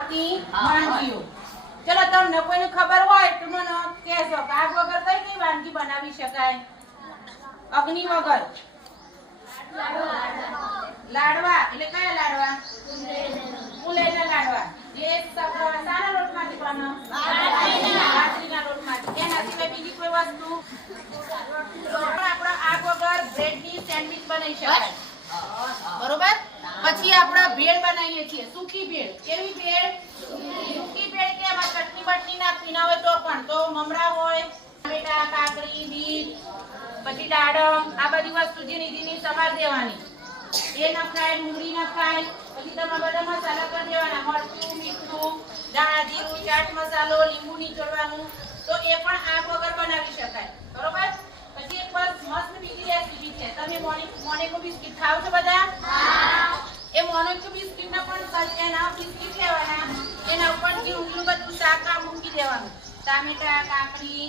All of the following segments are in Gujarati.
વાનગીઓ ચલો તમને કોઈને ખબર હોય તો મને કહેજો કે આગ વગર કઈ કઈ વાનગી બનાવી શકાય? અગ્નિ વગર લાડવા એટલે કયા લાડવા? ફૂલેના લાડવા. જે શાના લોટમાંથી બને? બાજરીના લોટમાંથી. એના સિવાય બીજી કોઈ વસ્તુ? આપણે આગ વગર બ્રેડની સેન્ડવિચ બનાવી શકાય. બરોબર. પછી આપણે ભેળ બનાવીએ છીએ, સૂકી ભેળ. કેવી ભેળ? સૂકી ભેળ. કે એમાં ચટણી બટની નાખવી ના હોય તો પણ તો મમરા હોય, ટામેટા, કાકડી, બીટ, પછી દાડમ, આ બધી વસ્તુ ઝીણી ઝીણી સમાર દેવાની. એ નખાય, ડુંગળી નખાય. પછી તમે બધા મસાલા કરી દેવાના, મરચું, મીઠું, ધાણા જીરું, ચાટ મસાલો, લીંબુ નીચોડવાનું. તો એ પણ આગ વગર બનાવી શકાય. બરોબર. પછી એક મસ્ત બીજી રેસીપી છે. તમે મોનેકો બિસ્કિટ ખાવ છો બધા? એ મોનેકો બિસ્કિટ ના પણ એના બિસ્કિટ લેવાના, એના ઉપર ઊંધું બધું શાક મૂકી દેવાનું, ટામેટા, કાકડી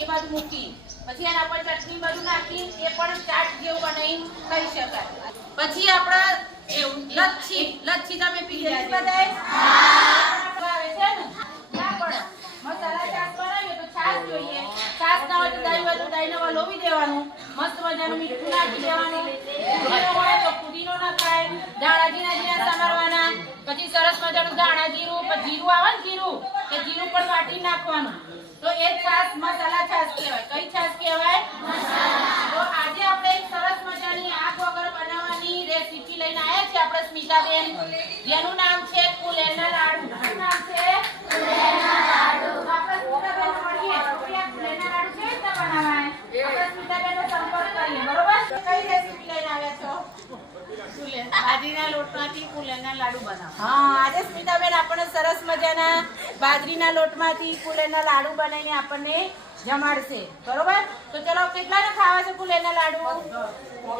એ બધું મૂકી, પછી એના ઉપર ચટણી બધું નાખી એ પણ ચાટ જેવું બનાવી ખાઈ શકાય. પછી આપણે લચ્છી તમે પી જાય બધાય? આવે છે ને? ના પડે. મસાલા ચાટ બનાવીએ તો છાશ જોઈએ. છાશ ના હોય તો દહીં હોય તો દહીંનો વલોવી દેવાનું, મસ્ત મજાનું મીઠું નાખી દેવાનું, પુદીનો હોય તો પુદીનો નખાય, ધાણા જીરા સમારવાના, પછી સરસ મજાનું ધાણા જીરું, પછી જીરું આવે ને જીરું, એ જીરું પણ વાટી નાખવાનું. તો એ છાશ મસાલા છાશ કહેવાય. કઈ છાશ કહેવાય? તો આજે આપણે એક સરસ મજાની આગ વગર બનાવવાની રેસીપી લઈને આવ્યા છીએ આપણે સ્મિતાબેન, જેનું નામ છે કુલેરના લાડુ. શું નામ છે? કુલેરના લાડુ. આપણે સ્મિતાબેન મળીએ તો કુલેરના લાડુ કેવી રીતે બનાવાય? આપણે સ્મિતાબેનનો સંપર્ક કરીએ. બરોબર. કઈ રેસીપી લઈને આવ્યા છો? બાજરીના લોટમાંથી કુલેરના લાડુ બનાવો. હા, આજે સ્મિતાબેન આપણને સરસ મજાના બાજરીના લોટમાંથી કુલેરના લાડુ બનાવીને આપણને જમાડશે. બરોબર. તો ચલો, કેટલાને ખાવા છે કુલેરના લાડુ?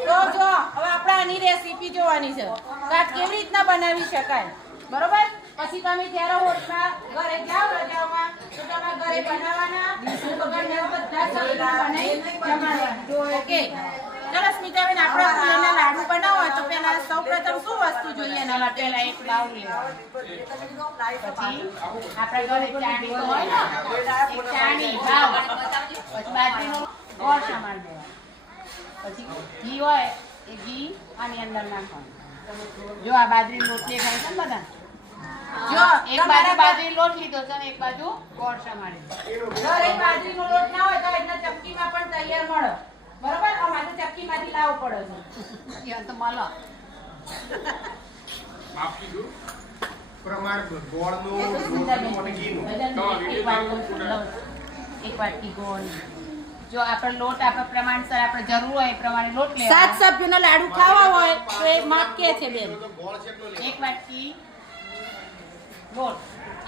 તો જો હવે આપણે આની રેસીપી જોવાની છે કે આ કેવી રીતના બનાવી શકાય. બરોબર. પછી તમે જ્યારે હોટમાં ઘરે જાઓ રજાઓમાં તો તમે ઘરે બનાવવાના, બધા બનાવી જમાડવાના. ઓકે. ચલો સ્મિતાબેન, આપણે કુલેરના લાડુ બનાવો તો પહેલા સૌપ્રથમ શું વસ્તુ જોઈએ? એના માટે પહેલા એક બાઉલ લેવાનું, પછી આપણા ઘરે ચાણી હોય ને, એક ચાણી બાઉલ, પછી બાજરીનો ગોળ સમાર દેવાનો, પછી ઘી હોય એ ઘી આની અંદર નાખવાનું. જો આ બાજરી લોટ દેખાય છે ને બધા? જો એક બાજુ બાજરી લોટ લીધો છે ને એક બાજુ ગોળ સમારી. ઘરે બાજરીનો લોટ ના હોય તો એના ચક્કીમાં પણ તૈયાર મળે. બરોબર. અમારે ચક્કીમાંથી લાવવો પડે છે. એ તો મળો. માફ કીધું પ્રમાણ ગોળનું લોટનું ઘીનું એક વાટકી ગોળ. જો આપણે લોટ આપણે પ્રમાણસર આપણે જરૂર હોય એ પ્રમાણે લોટ લેવાનો. 7 સભ્યોનો લાડુ ખાવા હોય તો એ માપ કે છે બેન? એક વાટકી લોટ,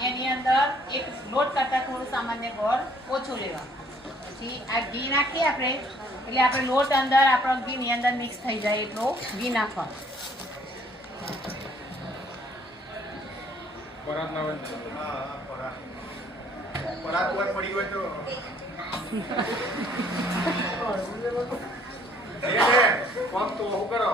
એની અંદર એક લોટ કરતા થોડું સામાન્ય ગોળ ઓછું લેવાનું. પછી આ ઘી નાખીએ આપણે એટલે આપણે લોટ અંદર આપણો ઘીની અંદર મિક્સ થઈ જાય એટલું ઘી નાખવાનું. પરાત ના હોય પરાત પડી હોય તો કોમ તો હું કરો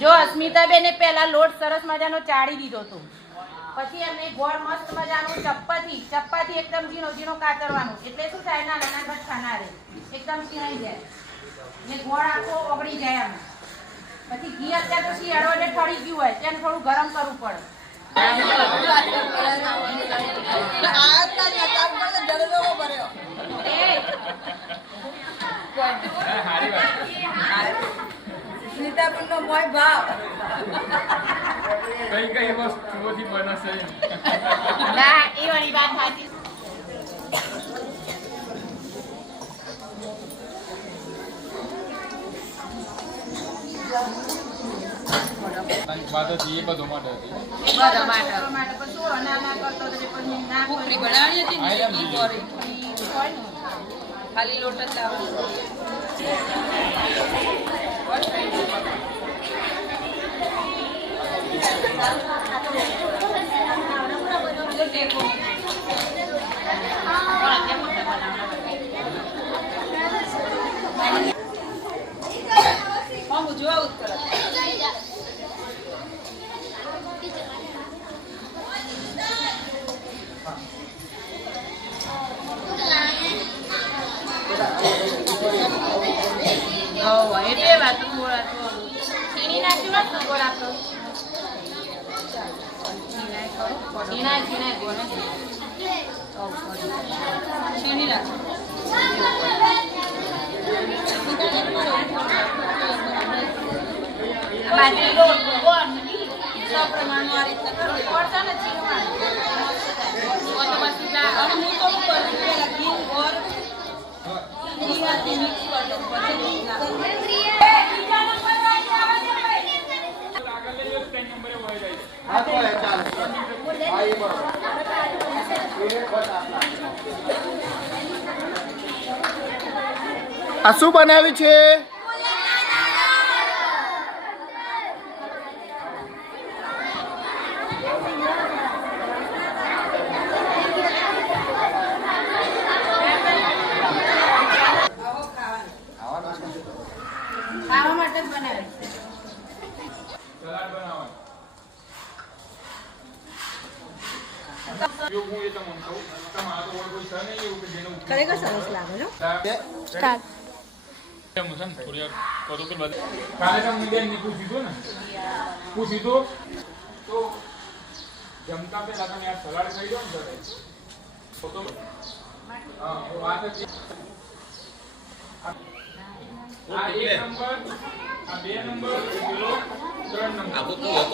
જો સ્મિતાબેને પહેલા લોટ સરસ મજાનો ચાળી દીધો હતો, પછી એમને ગોળ મસ્ત મજાનું ચપ્પાથી એકદમ ઝીણો ઝીણો કાતરવાનું. એટલે શું થાય? નાના નાના ગઠ્ઠા ના રહે, એકદમ છીણાઈ જાય ને ગોળ આખો ઓગળી જાય. આમ પછી ઘી અત્યારે તો શિયાળો એટલે ઠરી ગયું હોય તેને થોડું ગરમ કરવું પડે. સ્મિતાબેનનો મોય ભાવ કઈ વસ્તુઓથી બનશે ના એ વાળી વાત સાચી. વાત હતી એ બધો માટે હતી. કુકરી બનાવવાની હતી ને ઈ ગોળી ખાલી લોટ જ લાવવાનો. વસ્તુ ગોળ આપો. ઝીણા ગોળ નથી. છીણી રાખો. બાજરી લોટ ગોળ નથી. સપ્રમાણમાં આ રીતે કરો. ગોળ છે ને છીણવાનું. તો પછી અને હું તો શું કરું પેલા ઘી ગોળ ઘીમાંથી મિક્સ કરી દઉં પછી આગળ લઈ લો સ્ટેન્ડ નંબરે વહી જાય આ શું બનાવ્યું છે? ખાવા માટે જ બનાવે છે. સલાડ બનાવવાનું જો હું એ તમને કહું તમારા તો કોઈ છે નહીં એવું કે જેને ખરેખર સરસ લાગે છે. સ્ટાર્ટ થોડી વાર કરું કે બધું કાલે તમને બેન ને પૂછ્યું હતું ને પૂછ્યું હતું તો જમતા પહેલા તમે આ સલાડ ખાઈ લો ને તો હા વાત જ આ 1 નંબર આ 2 નંબર 3 નંબર